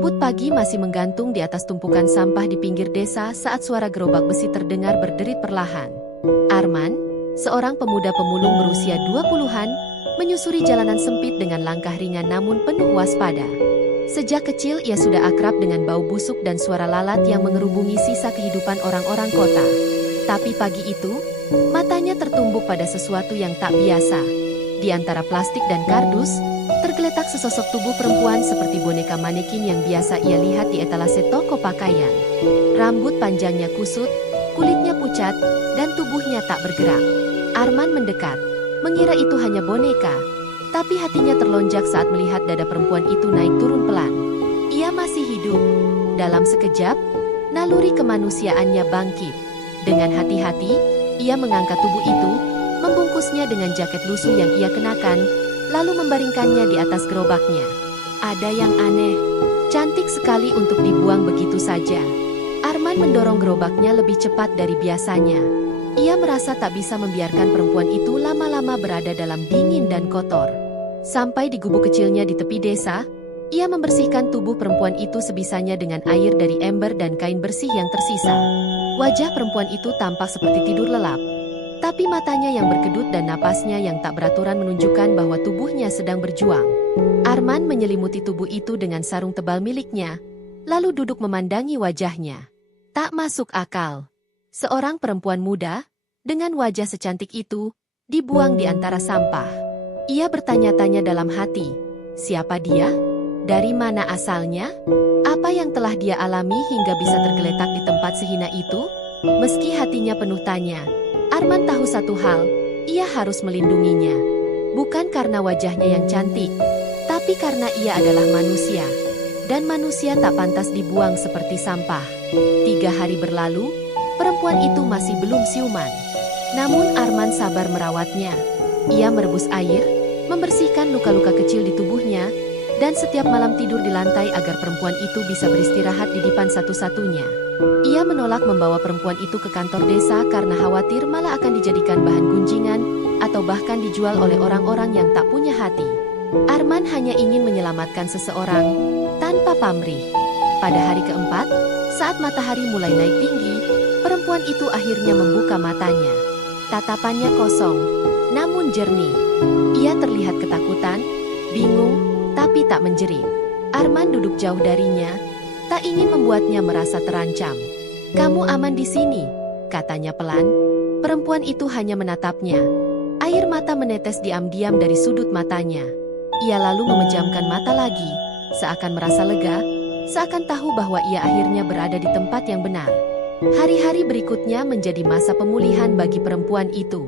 Kabut pagi masih menggantung di atas tumpukan sampah di pinggir desa saat suara gerobak besi terdengar berderit perlahan. Arman, seorang pemuda pemulung berusia 20-an, menyusuri jalanan sempit dengan langkah ringan namun penuh waspada. Sejak kecil ia sudah akrab dengan bau busuk dan suara lalat yang mengerubungi sisa kehidupan orang-orang kota. Tapi pagi itu, matanya tertumbuk pada sesuatu yang tak biasa. Di antara plastik dan kardus, tergeletak sesosok tubuh perempuan seperti boneka manekin yang biasa ia lihat di etalase toko pakaian. Rambut panjangnya kusut, kulitnya pucat, dan tubuhnya tak bergerak. Arman mendekat, mengira itu hanya boneka, tapi hatinya terlonjak saat melihat dada perempuan itu naik turun pelan. Ia masih hidup. Dalam sekejap, naluri kemanusiaannya bangkit. Dengan hati-hati, ia mengangkat tubuh itu, membungkusnya dengan jaket lusuh yang ia kenakan, lalu membaringkannya di atas gerobaknya. Ada yang aneh, cantik sekali untuk dibuang begitu saja. Arman mendorong gerobaknya lebih cepat dari biasanya. Ia merasa tak bisa membiarkan perempuan itu lama-lama berada dalam dingin dan kotor. Sampai di gubuk kecilnya di tepi desa, ia membersihkan tubuh perempuan itu sebisanya dengan air dari ember dan kain bersih yang tersisa. Wajah perempuan itu tampak seperti tidur lelap. Tapi matanya yang berkedut dan napasnya yang tak beraturan menunjukkan bahwa tubuhnya sedang berjuang. Arman menyelimuti tubuh itu dengan sarung tebal miliknya, lalu duduk memandangi wajahnya. Tak masuk akal. Seorang perempuan muda, dengan wajah secantik itu, dibuang di antara sampah. Ia bertanya-tanya dalam hati, siapa dia? Dari mana asalnya? Apa yang telah dia alami hingga bisa tergeletak di tempat sehina itu? Meski hatinya penuh tanya, Arman tahu satu hal, ia harus melindunginya. Bukan karena wajahnya yang cantik, tapi karena ia adalah manusia. Dan manusia tak pantas dibuang seperti sampah. 3 hari berlalu, perempuan itu masih belum siuman. Namun Arman sabar merawatnya. Ia merebus air, membersihkan luka-luka kecil di tubuhnya, dan setiap malam tidur di lantai agar perempuan itu bisa beristirahat di dipan satu-satunya. Ia menolak membawa perempuan itu ke kantor desa karena khawatir malah akan dijadikan bahan gunjingan atau bahkan dijual oleh orang-orang yang tak punya hati. Arman hanya ingin menyelamatkan seseorang tanpa pamrih. Pada hari keempat, saat matahari mulai naik tinggi, perempuan itu akhirnya membuka matanya. Tatapannya kosong, namun jernih. Ia terlihat ketakutan, bingung, tapi tak menjerit. Arman duduk jauh darinya, tak ingin membuatnya merasa terancam. "Kamu aman di sini," katanya pelan. Perempuan itu hanya menatapnya. Air mata menetes diam-diam dari sudut matanya. Ia lalu memejamkan mata lagi, seakan merasa lega, seakan tahu bahwa ia akhirnya berada di tempat yang benar. Hari-hari berikutnya menjadi masa pemulihan bagi perempuan itu.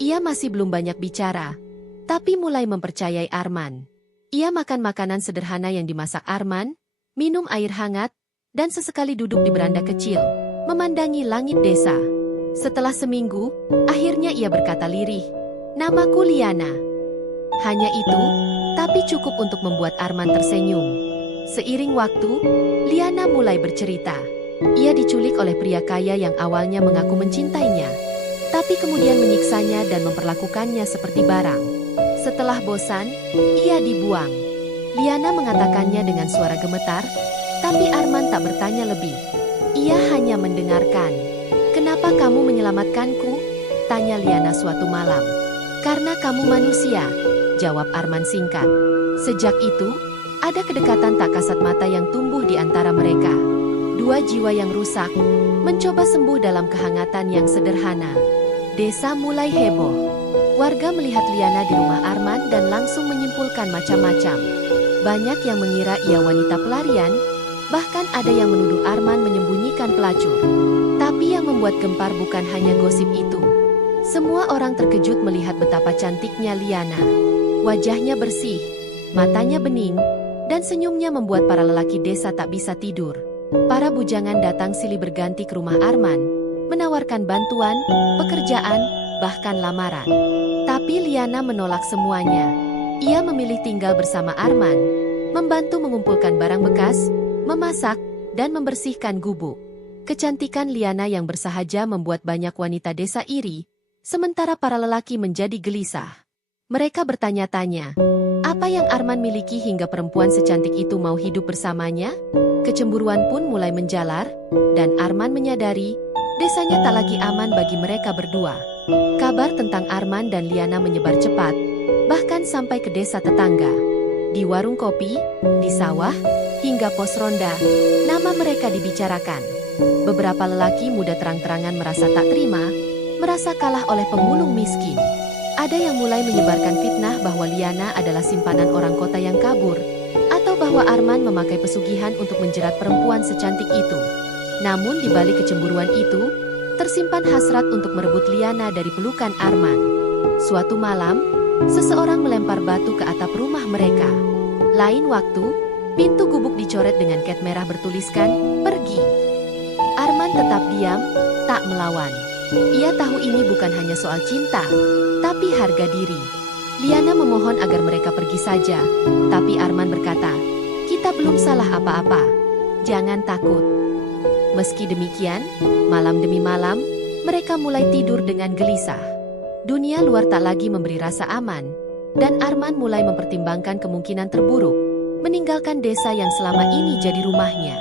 Ia masih belum banyak bicara, tapi mulai mempercayai Arman. Ia makan makanan sederhana yang dimasak Arman, minum air hangat, dan sesekali duduk di beranda kecil, memandangi langit desa. Setelah seminggu, akhirnya ia berkata lirih, "Namaku Liana." Hanya itu, tapi cukup untuk membuat Arman tersenyum. Seiring waktu, Liana mulai bercerita. Ia diculik oleh pria kaya yang awalnya mengaku mencintainya, tapi kemudian menyiksanya dan memperlakukannya seperti barang. Setelah bosan, ia dibuang. Liana mengatakannya dengan suara gemetar, tapi Arman tak bertanya lebih. Ia hanya mendengarkan. "Kenapa kamu menyelamatkanku?" tanya Liana suatu malam. "Karena kamu manusia," jawab Arman singkat. Sejak itu, ada kedekatan tak kasat mata yang tumbuh di antara mereka. Dua jiwa yang rusak, mencoba sembuh dalam kehangatan yang sederhana. Desa mulai heboh. Warga melihat Liana di rumah Arman dan langsung menyimpulkan macam-macam. Banyak yang mengira ia wanita pelarian, bahkan ada yang menuduh Arman menyembunyikan pelacur. Tapi yang membuat gempar bukan hanya gosip itu. Semua orang terkejut melihat betapa cantiknya Liana. Wajahnya bersih, matanya bening, dan senyumnya membuat para lelaki desa tak bisa tidur. Para bujangan datang silih berganti ke rumah Arman, menawarkan bantuan, pekerjaan, bahkan lamaran. Tapi Liana menolak semuanya. Ia memilih tinggal bersama Arman, membantu mengumpulkan barang bekas, memasak, dan membersihkan gubuk. Kecantikan Liana yang bersahaja membuat banyak wanita desa iri, sementara para lelaki menjadi gelisah. Mereka bertanya-tanya, Apa yang Arman miliki hingga perempuan secantik itu mau hidup bersamanya? Kecemburuan pun mulai menjalar, dan Arman menyadari, desanya tak lagi aman bagi mereka berdua. Kabar tentang Arman dan Liana menyebar cepat, bahkan sampai ke desa tetangga. Di warung kopi, di sawah, hingga pos ronda, nama mereka dibicarakan. Beberapa lelaki muda terang-terangan merasa tak terima, merasa kalah oleh pemulung miskin. Ada yang mulai menyebarkan fitnah bahwa Liana adalah simpanan orang kota yang kabur, atau bahwa Arman memakai pesugihan untuk menjerat perempuan secantik itu. Namun di balik kecemburuan itu, tersimpan hasrat untuk merebut Liana dari pelukan Arman. Suatu malam, seseorang melempar batu ke atap rumah mereka. Lain waktu, pintu gubuk dicoret dengan cat merah bertuliskan, "Pergi." Arman tetap diam, tak melawan. Ia tahu ini bukan hanya soal cinta, tapi harga diri. Liana memohon agar mereka pergi saja, tapi Arman berkata, "Kita belum salah apa-apa. Jangan takut." Meski demikian, malam demi malam, mereka mulai tidur dengan gelisah. Dunia luar tak lagi memberi rasa aman, dan Arman mulai mempertimbangkan kemungkinan terburuk, meninggalkan desa yang selama ini jadi rumahnya.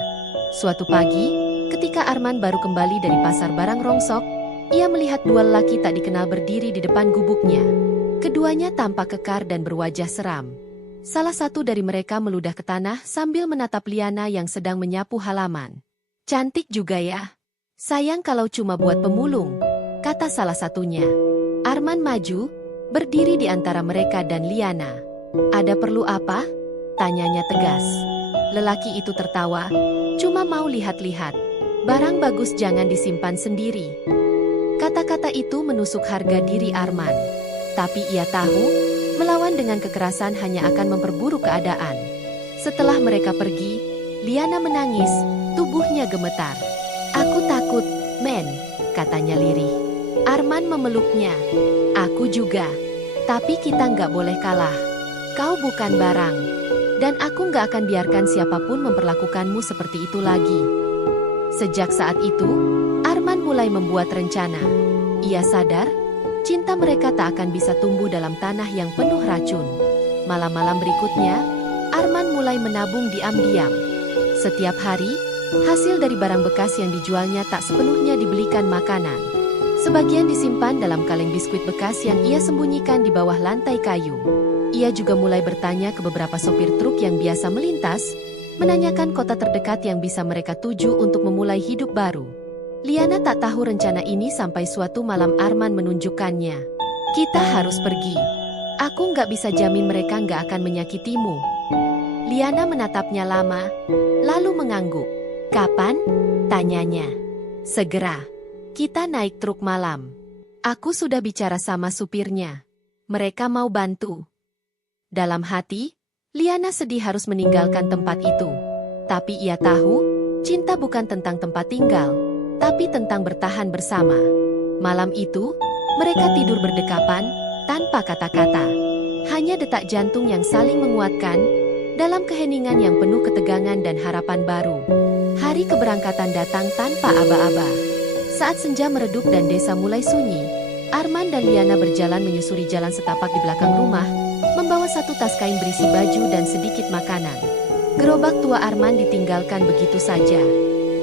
Suatu pagi, ketika Arman baru kembali dari pasar barang rongsok, ia melihat dua lelaki tak dikenal berdiri di depan gubuknya. Keduanya tampak kekar dan berwajah seram. Salah satu dari mereka meludah ke tanah sambil menatap Liana yang sedang menyapu halaman. "Cantik juga ya. Sayang kalau cuma buat pemulung," kata salah satunya. Arman maju, berdiri di antara mereka dan Liana. "Ada perlu apa?" tanyanya tegas. Lelaki itu tertawa, "Cuma mau lihat-lihat. Barang bagus jangan disimpan sendiri." Kata-kata itu menusuk harga diri Arman. Tapi ia tahu, melawan dengan kekerasan hanya akan memperburuk keadaan. Setelah mereka pergi, Liana menangis, tubuhnya gemetar. "Aku takut, men," katanya lirih. Arman memeluknya. "Aku juga. Tapi kita nggak boleh kalah. Kau bukan barang. Dan aku nggak akan biarkan siapapun memperlakukanmu seperti itu lagi." Sejak saat itu, Arman mulai membuat rencana. Ia sadar, cinta mereka tak akan bisa tumbuh dalam tanah yang penuh racun. Malam-malam berikutnya, Arman mulai menabung diam-diam. Setiap hari, hasil dari barang bekas yang dijualnya tak sepenuhnya dibelikan makanan. Sebagian disimpan dalam kaleng biskuit bekas yang ia sembunyikan di bawah lantai kayu. Ia juga mulai bertanya ke beberapa sopir truk yang biasa melintas, menanyakan kota terdekat yang bisa mereka tuju untuk memulai hidup baru. Liana tak tahu rencana ini sampai suatu malam Arman menunjukkannya. "Kita harus pergi. Aku nggak bisa jamin mereka nggak akan menyakitimu." Liana menatapnya lama, lalu mengangguk. "Kapan?" tanyanya. "Segera. Kita naik truk malam. Aku sudah bicara sama supirnya. Mereka mau bantu." Dalam hati, Liana sedih harus meninggalkan tempat itu. Tapi ia tahu, cinta bukan tentang tempat tinggal, tapi tentang bertahan bersama. Malam itu, mereka tidur berdekapan, tanpa kata-kata. Hanya detak jantung yang saling menguatkan, dalam keheningan yang penuh ketegangan dan harapan baru. Hari keberangkatan datang tanpa aba-aba. Saat senja meredup dan desa mulai sunyi, Arman dan Liana berjalan menyusuri jalan setapak di belakang rumah, membawa satu tas kain berisi baju dan sedikit makanan. Gerobak tua Arman ditinggalkan begitu saja.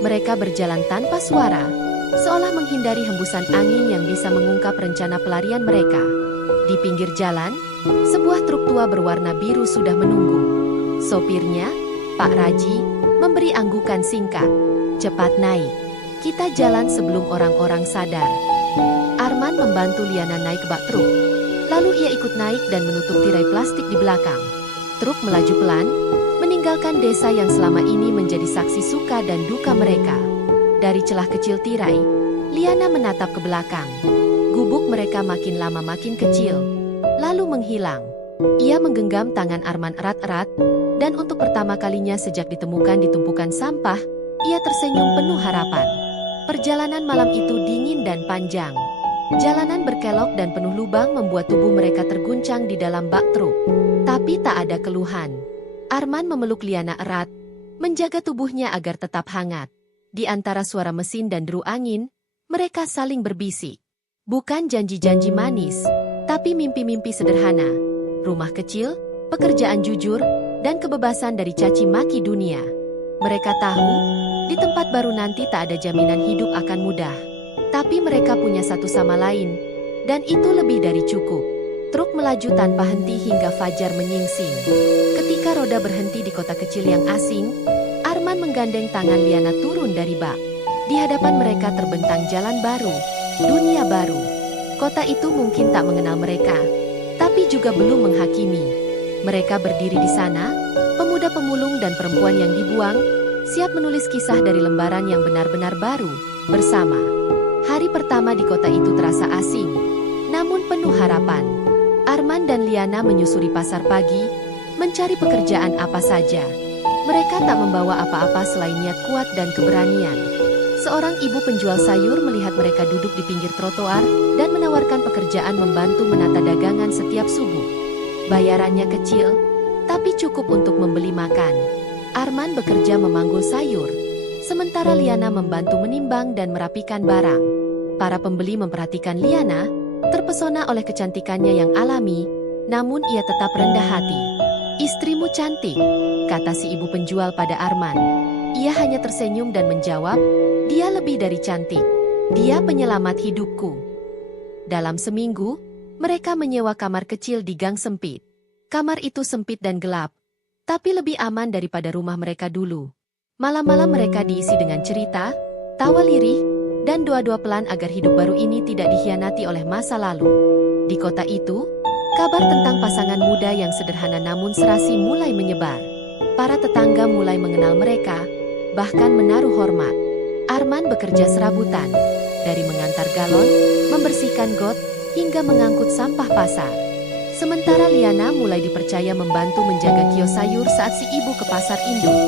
Mereka berjalan tanpa suara, seolah menghindari hembusan angin yang bisa mengungkap rencana pelarian mereka. Di pinggir jalan, sebuah truk tua berwarna biru sudah menunggu. Sopirnya, Pak Raji, memberi anggukan singkat. "Cepat naik. Kita jalan sebelum orang-orang sadar." Arman membantu Liana naik ke bak truk. Lalu ia ikut naik dan menutup tirai plastik di belakang. Truk melaju pelan, meninggalkan desa yang selama ini menjadi saksi suka dan duka mereka. Dari celah kecil tirai, Liana menatap ke belakang. Gubuk mereka makin lama makin kecil, lalu menghilang. Ia menggenggam tangan Arman erat-erat, dan untuk pertama kalinya sejak ditemukan di tumpukan sampah, ia tersenyum penuh harapan. Perjalanan malam itu dingin dan panjang. Jalanan berkelok dan penuh lubang membuat tubuh mereka terguncang di dalam bak truk. Tapi tak ada keluhan. Arman memeluk Liana erat, menjaga tubuhnya agar tetap hangat. Di antara suara mesin dan deru angin, mereka saling berbisik. Bukan janji-janji manis, tapi mimpi-mimpi sederhana. Rumah kecil, pekerjaan jujur, dan kebebasan dari caci maki dunia. Mereka tahu, di tempat baru nanti tak ada jaminan hidup akan mudah. Tapi mereka punya satu sama lain, dan itu lebih dari cukup. Truk melaju tanpa henti hingga fajar menyingsing. Ketika roda berhenti di kota kecil yang asing, Arman menggandeng tangan Liana turun dari bak. Di hadapan mereka terbentang jalan baru, dunia baru. Kota itu mungkin tak mengenal mereka, tapi juga belum menghakimi. Mereka berdiri di sana, pemuda pemulung dan perempuan yang dibuang, siap menulis kisah dari lembaran yang benar-benar baru, bersama. Hari pertama di kota itu terasa asing, namun penuh harapan. Arman dan Liana menyusuri pasar pagi, mencari pekerjaan apa saja. Mereka tak membawa apa-apa selain niat kuat dan keberanian. Seorang ibu penjual sayur melihat mereka duduk di pinggir trotoar dan menawarkan pekerjaan membantu menata dagangan setiap subuh. Bayarannya kecil, tapi cukup untuk membeli makan. Arman bekerja memanggul sayur, sementara Liana membantu menimbang dan merapikan barang. Para pembeli memperhatikan Liana, terpesona oleh kecantikannya yang alami, namun ia tetap rendah hati. "Istrimu cantik," kata si ibu penjual pada Arman. Ia hanya tersenyum dan menjawab, "Dia lebih dari cantik. Dia penyelamat hidupku." Dalam seminggu, mereka menyewa kamar kecil di gang sempit. Kamar itu sempit dan gelap, tapi lebih aman daripada rumah mereka dulu. Malam-malam mereka diisi dengan cerita, tawa lirih, dan doa-doa pelan agar hidup baru ini tidak dikhianati oleh masa lalu. Di kota itu, kabar tentang pasangan muda yang sederhana namun serasi mulai menyebar. Para tetangga mulai mengenal mereka, bahkan menaruh hormat. Arman bekerja serabutan, dari mengantar galon, membersihkan got, hingga mengangkut sampah pasar. Sementara Liana mulai dipercaya membantu menjaga kios sayur saat si ibu ke pasar induk.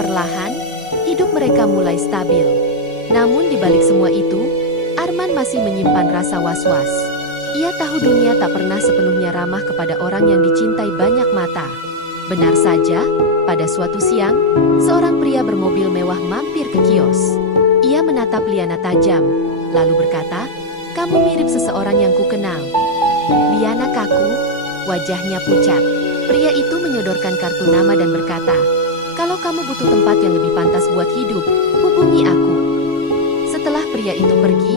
Perlahan, hidup mereka mulai stabil. Namun di balik semua itu, Arman masih menyimpan rasa was-was. Ia tahu dunia tak pernah sepenuhnya ramah kepada orang yang dicintai banyak mata. Benar saja, pada suatu siang, seorang pria bermobil mewah mampir ke kios. Ia menatap Liana tajam, lalu berkata, "Kamu mirip seseorang yang kukenal." Liana kaku, wajahnya pucat. Pria itu menyodorkan kartu nama dan berkata, "Kalau kamu butuh tempat yang lebih pantas buat hidup, hubungi aku." Setelah pria itu pergi,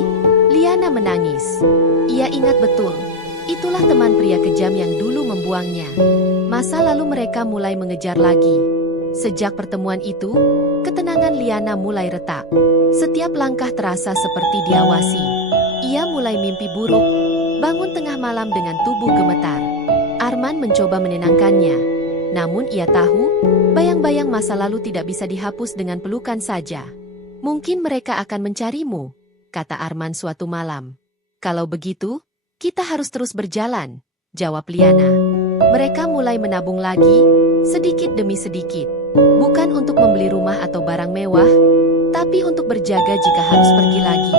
Liana menangis. Ia ingat betul, itulah teman pria kejam yang dulu membuangnya. Masa lalu mereka mulai mengejar lagi. Sejak pertemuan itu, ketenangan Liana mulai retak. Setiap langkah terasa seperti diawasi. Ia mulai mimpi buruk, bangun tengah malam dengan tubuh gemetar. Arman mencoba menenangkannya, namun ia tahu, bayang-bayang masa lalu tidak bisa dihapus dengan pelukan saja. "Mungkin mereka akan mencarimu," kata Arman suatu malam. "Kalau begitu, kita harus terus berjalan," jawab Liana. Mereka mulai menabung lagi, sedikit demi sedikit. Bukan untuk membeli rumah atau barang mewah, tapi untuk berjaga jika harus pergi lagi.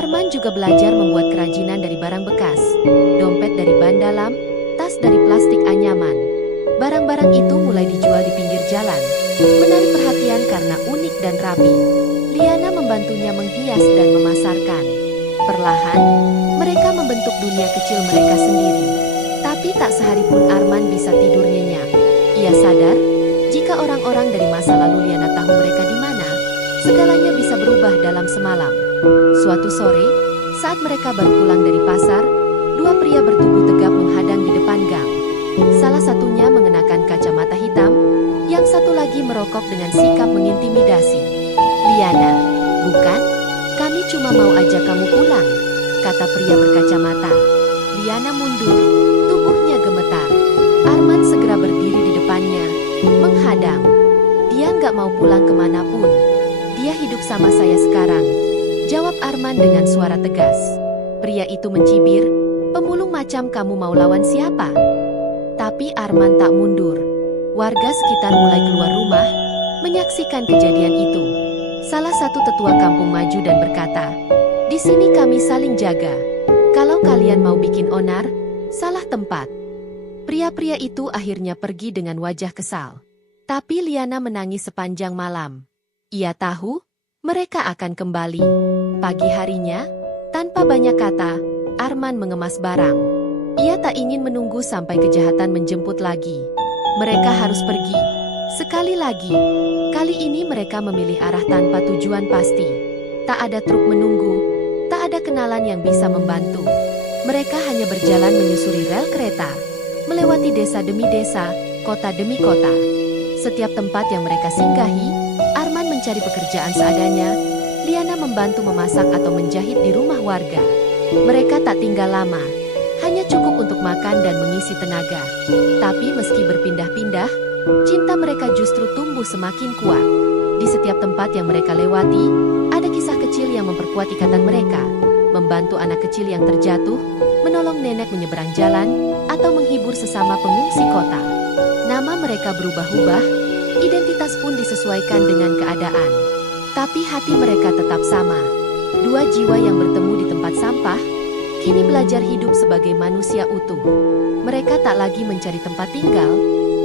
Arman juga belajar membuat kerajinan dari barang bekas, dompet dari ban dalam, tas dari plastik anyaman. Barang-barang itu mulai dijual di pinggir jalan, menarik perhatian karena unik dan rapi. Liana membantunya menghias dan memasarkan. Perlahan, mereka membentuk dunia kecil mereka sendiri. Tapi tak sehari pun Arman bisa tidur nyenyak. Ia sadar, jika orang-orang dari masa lalu Liana tahu mereka di mana, segalanya bisa berubah dalam semalam. Suatu sore, saat mereka baru pulang dari pasar, dua pria bertubuh tegap menghadang di depan gang. Salah satunya mengenakan kacamata hitam, yang satu lagi merokok dengan sikap mengintimidasi. "Liana, bukan? Kami cuma mau ajak kamu pulang," kata pria berkacamata. Liana mundur, tubuhnya gemetar. Arman segera berdiri di depannya, menghadang. "Dia nggak mau pulang kemanapun. Dia hidup sama saya sekarang," jawab Arman dengan suara tegas. Pria itu mencibir, "Pemulung macam kamu mau lawan siapa?" Tapi Arman tak mundur. Warga sekitar mulai keluar rumah, menyaksikan kejadian itu. Salah satu tetua kampung maju dan berkata, "Di sini kami saling jaga. Kalau kalian mau bikin onar, salah tempat." Pria-pria itu akhirnya pergi dengan wajah kesal. Tapi Liana menangis sepanjang malam. Ia tahu, mereka akan kembali. Pagi harinya, tanpa banyak kata, Arman mengemas barang. Ia tak ingin menunggu sampai kejahatan menjemput lagi. Mereka harus pergi. Sekali lagi. Kali ini mereka memilih arah tanpa tujuan pasti. Tak ada truk menunggu. Tak ada kenalan yang bisa membantu. Mereka hanya berjalan menyusuri rel kereta. Melewati desa demi desa, kota demi kota. Setiap tempat yang mereka singgahi, Arman mencari pekerjaan seadanya. Liana membantu memasak atau menjahit di rumah warga. Mereka tak tinggal lama. Hanya cukup untuk makan dan mengisi tenaga. Tapi meski berpindah-pindah, cinta mereka justru tumbuh semakin kuat. Di setiap tempat yang mereka lewati, ada kisah kecil yang memperkuat ikatan mereka. Membantu anak kecil yang terjatuh, menolong nenek menyeberang jalan, atau menghibur sesama pengungsi kota. Nama mereka berubah-ubah, identitas pun disesuaikan dengan keadaan. Tapi hati mereka tetap sama. Dua jiwa yang bertemu di tempat sampah, kini belajar hidup sebagai manusia utuh. Mereka tak lagi mencari tempat tinggal,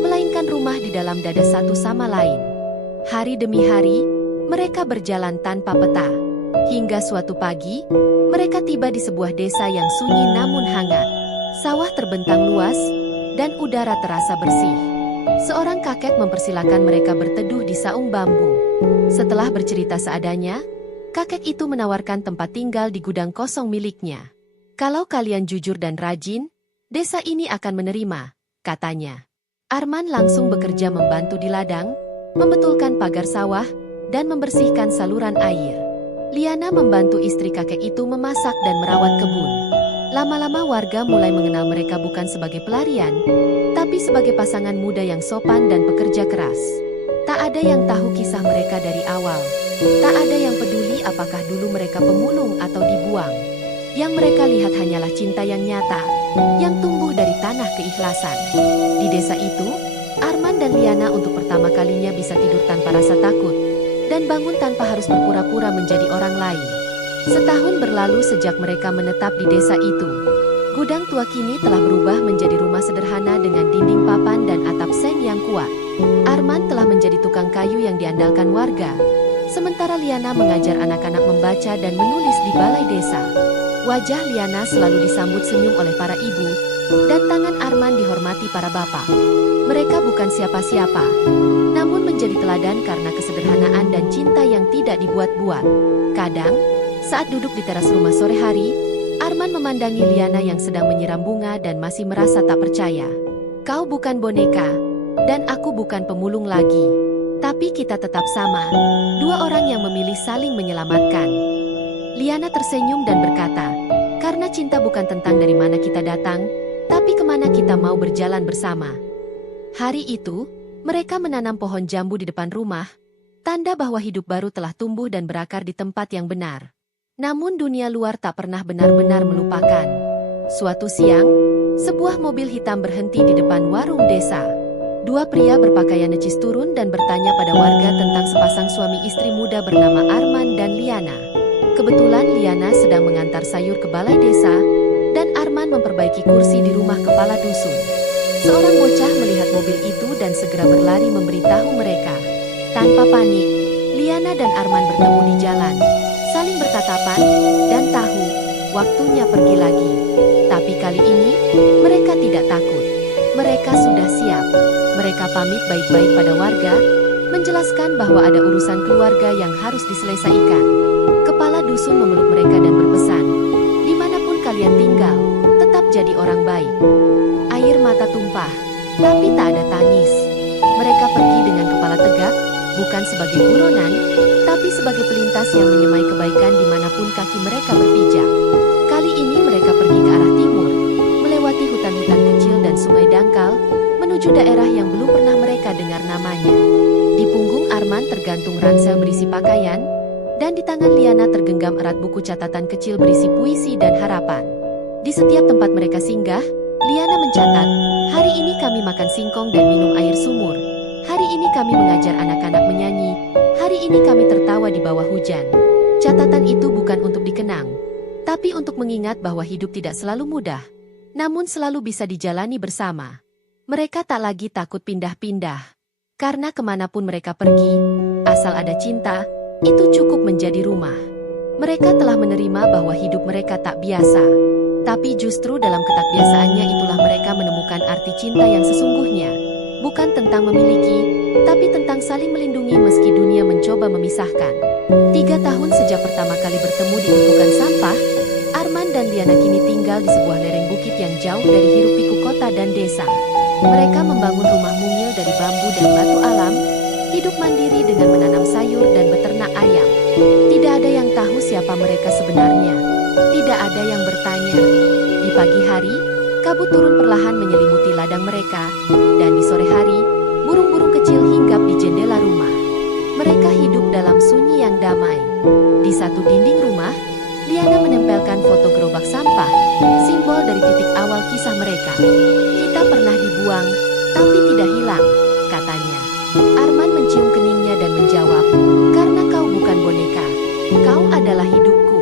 melainkan rumah di dalam dada satu sama lain. Hari demi hari, mereka berjalan tanpa peta. Hingga suatu pagi, mereka tiba di sebuah desa yang sunyi namun hangat. Sawah terbentang luas, dan udara terasa bersih. Seorang kakek mempersilakan mereka berteduh di saung bambu. Setelah bercerita seadanya, kakek itu menawarkan tempat tinggal di gudang kosong miliknya. Kalau kalian jujur dan rajin, desa ini akan menerima, katanya. Arman langsung bekerja membantu di ladang, membetulkan pagar sawah, dan membersihkan saluran air. Liana membantu istri kakek itu memasak dan merawat kebun. Lama-lama warga mulai mengenal mereka bukan sebagai pelarian, tapi sebagai pasangan muda yang sopan dan pekerja keras. Tak ada yang tahu kisah mereka dari awal. Tak ada yang peduli apakah dulu mereka pemulung atau dibuang. Yang mereka lihat hanyalah cinta yang nyata, yang tumbuh dari tanah keikhlasan. Di desa itu, Arman dan Liana untuk pertama kalinya bisa tidur tanpa rasa takut, dan bangun tanpa harus berpura-pura menjadi orang lain. Setahun berlalu sejak mereka menetap di desa itu. Gudang tua kini telah berubah menjadi rumah sederhana dengan dinding papan dan atap seng yang kuat. Arman telah menjadi tukang kayu yang diandalkan warga, sementara Liana mengajar anak-anak membaca dan menulis di balai desa. Wajah Liana selalu disambut senyum oleh para ibu, dan tangan Arman dihormati para bapak. Mereka bukan siapa-siapa, namun menjadi teladan karena kesederhanaan dan cinta yang tidak dibuat-buat. Kadang, saat duduk di teras rumah sore hari, Arman memandangi Liana yang sedang menyiram bunga dan masih merasa tak percaya. Kau bukan boneka, dan aku bukan pemulung lagi. Tapi kita tetap sama, dua orang yang memilih saling menyelamatkan. Liana tersenyum dan berkata, karena cinta bukan tentang dari mana kita datang, tapi kemana kita mau berjalan bersama. Hari itu, mereka menanam pohon jambu di depan rumah, tanda bahwa hidup baru telah tumbuh dan berakar di tempat yang benar. Namun dunia luar tak pernah benar-benar melupakan. Suatu siang, sebuah mobil hitam berhenti di depan warung desa. Dua pria berpakaian necis turun dan bertanya pada warga tentang sepasang suami istri muda bernama Arman dan Liana. Kebetulan Liana sedang mengantar sayur ke balai desa, dan Arman memperbaiki kursi di rumah kepala dusun. Seorang bocah melihat mobil itu dan segera berlari memberitahu mereka. Tanpa panik, Liana dan Arman bertemu di jalan, saling bertatapan, dan tahu, waktunya pergi lagi. Tapi kali ini, mereka tidak takut. Mereka sudah siap. Mereka pamit baik-baik pada warga, menjelaskan bahwa ada urusan keluarga yang harus diselesaikan. Kepala dusun memeluk mereka dan berpesan, dimanapun kalian tinggal, tetap jadi orang baik. Air mata tumpah, tapi tak ada tangis. Mereka pergi dengan kepala tegak, bukan sebagai buronan, tapi sebagai pelintas yang menyemai kebaikan dimanapun kaki mereka berpijak. Kali ini mereka pergi ke arah timur, melewati hutan-hutan kecil dan sungai dangkal, menuju daerah yang belum pernah mereka dengar namanya. Di punggung Arman tergantung ransel berisi pakaian, dan di tangan Liana tergenggam erat buku catatan kecil berisi puisi dan harapan. Di setiap tempat mereka singgah, Liana mencatat, hari ini kami makan singkong dan minum air sumur. Hari ini kami mengajar anak-anak menyanyi. Hari ini kami tertawa di bawah hujan. Catatan itu bukan untuk dikenang, tapi untuk mengingat bahwa hidup tidak selalu mudah, namun selalu bisa dijalani bersama. Mereka tak lagi takut pindah-pindah, karena kemanapun mereka pergi, asal ada cinta, itu cukup menjadi rumah. Mereka telah menerima bahwa hidup mereka tak biasa, tapi justru dalam ketakbiasaannya itulah mereka menemukan arti cinta yang sesungguhnya. bukan tentang memiliki, tapi tentang saling melindungi meski dunia mencoba memisahkan. 3 tahun sejak pertama kali bertemu di tumpukan sampah, Arman dan Liana kini tinggal di sebuah lereng bukit yang jauh dari hiruk-pikuk kota dan desa. Mereka membangun rumah mungil dari bambu dan batu alam, hidup mandiri dengan menanam sayur dan beternak ayam. Tidak ada yang tahu siapa mereka sebenarnya. Tidak ada yang bertanya. Di pagi hari, kabut turun perlahan menyelimuti ladang mereka, dan di sore hari, burung-burung kecil hinggap di jendela rumah. Mereka hidup dalam sunyi yang damai. Di satu dinding rumah, Liana menempelkan foto gerobak sampah, simbol dari titik awal kisah mereka. Kita pernah dibuang, tapi tidak hilang, katanya. Arman mencium keningnya dan menjawab, karena kau bukan boneka, kau adalah hidupku.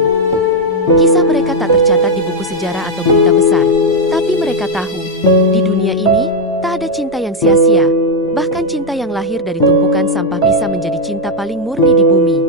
Kisah mereka tak tercatat di buku sejarah atau berita besar, tapi mereka tahu, di dunia ini, tak ada cinta yang sia-sia. Bahkan cinta yang lahir dari tumpukan sampah bisa menjadi cinta paling murni di bumi.